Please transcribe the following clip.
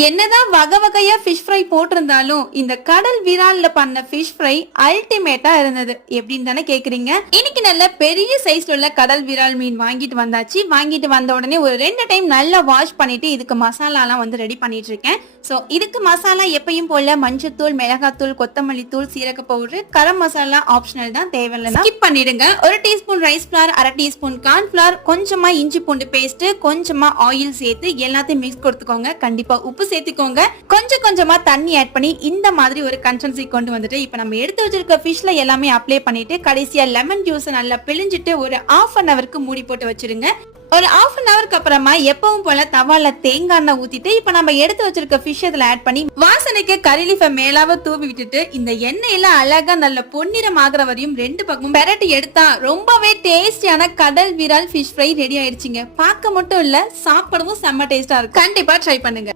என்னதான் வகை வகையா ஃபிஷ் ஃப்ரை போட்டிருந்தாலும் இந்த கடல் விரால்ல பண்ண ஃபிஷ் ஃப்ரை அல்டிமேட்டா இருந்தது. எப்படின்னு தானே கேக்குறீங்க? இன்னைக்கு நல்ல பெரிய சைஸ்ல உள்ள கடல் விரால் மீன் வாங்கிட்டு வந்தாச்சு. வாங்கிட்டு வந்த உடனே ஒரு ரெண்டு டைம் நல்லா வாஷ் பண்ணிட்டு இதுக்கு மசாலாலாம் வந்து ரெடி பண்ணிட்டு இருக்கேன். ஸோ இதுக்கு மசாலா எப்பயும் போல மஞ்சத்தூள் மிளகாத்தூள் கொத்தமல்லி தூள் சீரக பவுடர் கரம் மசாலா ஆப்ஷனல் தான். தேவையில்லை ஸ்கிப் பண்ணிடுங்க. ஒரு டீஸ்பூன் ரைஸ் ஃபிளார் அரை டீஸ்பூன் கார்ன் ஃபிளார் கொஞ்சமா இஞ்சி பூண்டு பேஸ்ட் கொஞ்சமா ஆயில் சேர்த்து எல்லாத்தையும் மிக்ஸ் கொடுத்துக்கோங்க. கண்டிப்பா உப்பு சேர்த்துக்கோங்க. கொஞ்சம் கொஞ்சமா தண்ணி ஆட் பண்ணி இந்த மாதிரி ஒரு கன்சன்சி கொண்டு வந்துட்டு இப்போ நம்ம எடுத்து வச்சிருக்க ஃபிஷ்ல எல்லாமே அப்ளை பண்ணிட்டு கடைசியா லெமன் ஜூஸ் நல்லா பிழிஞ்சிட்டு ஒரு ஆஃப் அன் அவருக்கு மூடி போட்டு வச்சிருங்க. ஒரு ஆஃப் அன் அவருக்கு அப்புறமா எப்பவும் போல தவால தேங்காய் எண்ணெய் ஊத்திட்டு இப்ப நம்ம எடுத்து வச்சிருக்க ஃபிஷ் இதுல ஆட் பண்ணி வாசனைக்கு கறி லீஃப மேலாவ தூவி விட்டுட்டு இந்த எண்ணெயில அழகா நல்ல பொன்னிறம் ஆகுற வரையும் ரெண்டு பக்கமும் பெரட்டி எடுத்தா ரொம்பவே டேஸ்டியான கடல் விரால் ஃபிஷ் ஃப்ரை ரெடி ஆயிடுச்சுங்க. பார்க்க மட்டும் இல்ல சாப்பிடவும் செம்ம டேஸ்டா இருக்கு கண்டிப்பா ட்ரை பண்ணுங்க.